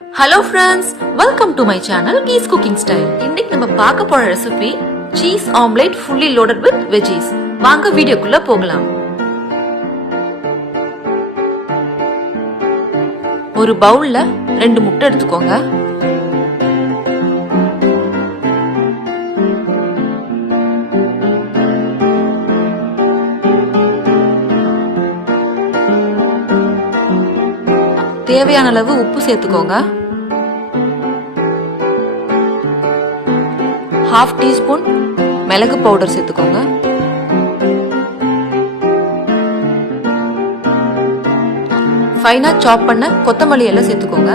Hello friends, welcome to my channel Geese Cooking Style. இன்னைக்கு நம்ம பார்க்க போற recipe cheese omelette fully loaded with veggies. வாங்க வீடியோக்குள்ள போகலாம். ஒரு பவுல்ல 2 முட்டை எடுத்துக்கோங்க. தேவையான அளவு உப்பு சேர்த்துக்கோங்க. 1/2 டீஸ்பூன் மிளகு பவுடர் சேர்த்துக்கோங்க. ஃபைனா சாப் பண்ண கொத்தமல்லி எல்லாம் சேர்த்துக்கோங்க.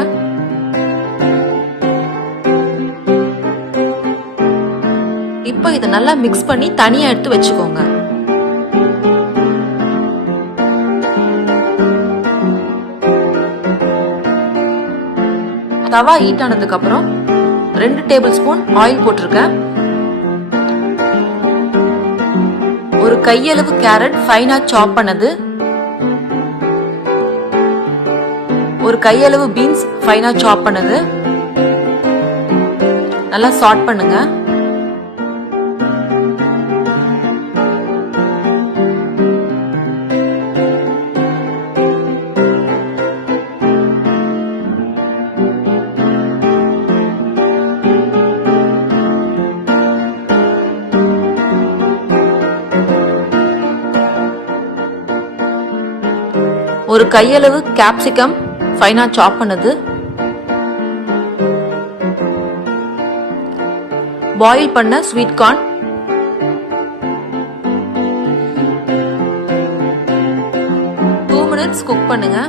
இப்போ இதை நல்லா மிக்ஸ் பண்ணி தனியா எடுத்து வச்சுக்கோங்க. தவா ஹீட் ஆனதுக்கு அப்புறம் 2 டேபிள் ஸ்பூன் ஆயில் போட்டிருக்கேன். ஒரு கையளவு கேரட் ஃபைனா சாப் பண்ணது, ஒரு கையளவு பீன்ஸ் ஃபைனா சாப் பண்ணது நல்லா சாட் பண்ணுங்க. ஒரு கையளவு கேப்சிகம் ஃபைனா சாப் பண்ணது, பாயில் பண்ண sweet corn, two minutes cook பண்ணுங்க.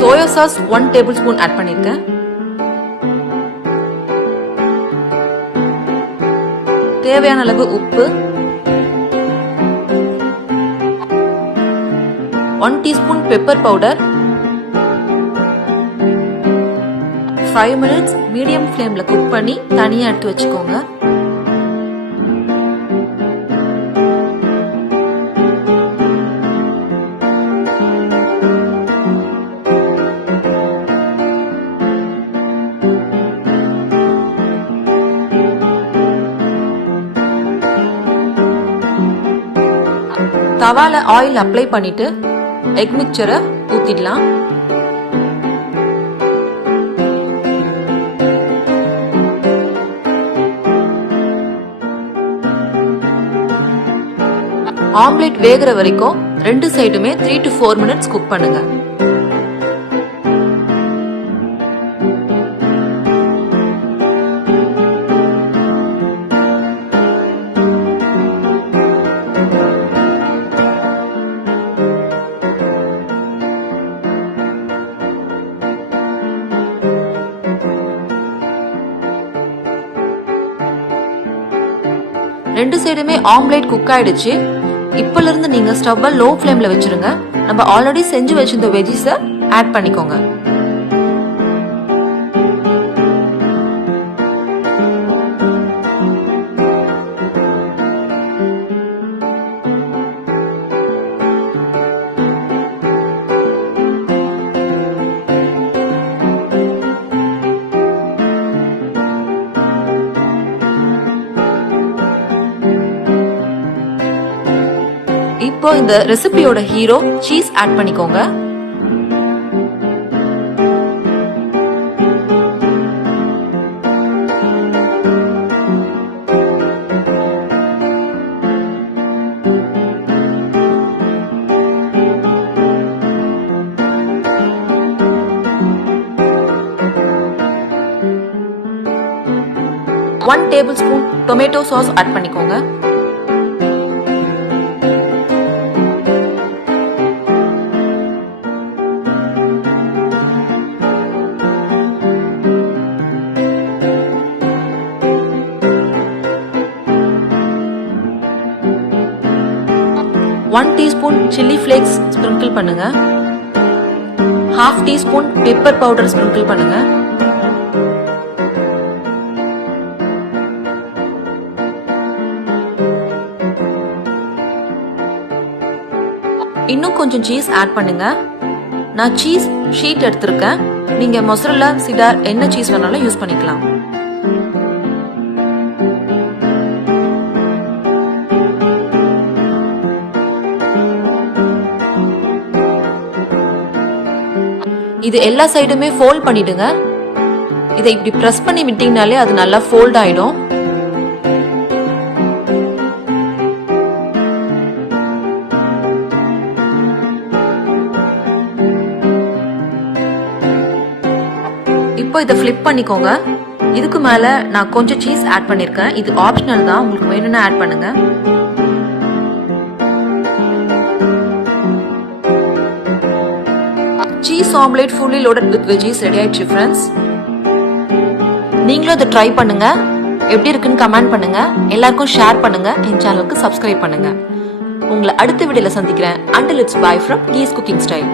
Soya sauce 1 tablespoon add பண்ணிருக்கேன். தேவையான அளவு உப்பு, 1 teaspoon pepper powder. 5 minutes medium ஃப்ளேம்ல குக் பண்ணி தனியா எடுத்து வச்சுக்கோங்க. தவால ஆயில் அப்ளை பண்ணிட்டு எக் மிக்சரை ஊத்திடலாம். ஆம்லெட் வேகிற வரைக்கும் 2 சைடுமே 3 to 4 மினிட்ஸ் குக் பண்ணுங்க. ரெண்டு சைடுமே ஆம்லேட் குக் ஆயிடுச்சு. இப்பல இருந்து நீங்க ஸ்டவ்வை லோ ஃப்ளேம்ல வச்சிருங்க. நம்ம ஆல்ரெடி செஞ்சு வச்சிருந்த வெஜிஸை ஆட் பண்ணிக்கோங்க. இப்போ இந்த ரெசிபியோட ஹீரோ சீஸ் ஆட் பண்ணிக்கோங்க. One tablespoon tomato sauce add பண்ணிக்கோங்க. One teaspoon chilli flakes sprinkle பண்ணுங்க. 1/2 டீஸ்பூன் பெப்பர் பவுடர் ஸ்ப்ரிங்கிள் பண்ணுங்க. இன்னும் கொஞ்சம் சீஸ் ஆட் பண்ணுங்க. நான் சீஸ் ஷீட் எடுத்திருக்கேன். நீங்க மொசரல்லா, சிடார் என்ன சீஸ் வேணாலும் யூஸ் பண்ணிக்கலாம். இது எல்லா சைடுமே ஃபோல்ட் பண்ணிடுங்க. இதை இப்படி பிரஸ் பண்ணி விட்டீங்கனாலே அது நல்லா ஃபோல்ட் ஆயிடும். இப்போ இதை ஃபிளிப் பண்ணிக்கோங்க. இதுக்கு மேல நான் கொஞ்சம் சீஸ் ஆட் பண்ணிருக்கேன். இது ஆப்ஷனல் தான், உங்களுக்கு வேணும்னா ஆட் பண்ணுங்க. Cheese omelette fully loaded with veggies ready ஆயிடுச்சு ஃப்ரெண்ட்ஸ். நீங்களும் இதை ட்ரை பண்ணுங்க. எப்படி இருக்குன்னு கமெண்ட் பண்ணுங்க. எல்லாருக்கும் ஷேர் பண்ணுங்க. என் சேனலுக்கு சப்ஸ்கிரைப் பண்ணுங்க. உங்களை அடுத்த வீடியோல சந்திக்கிறேன். Until it's bye from Gee's Cooking Style.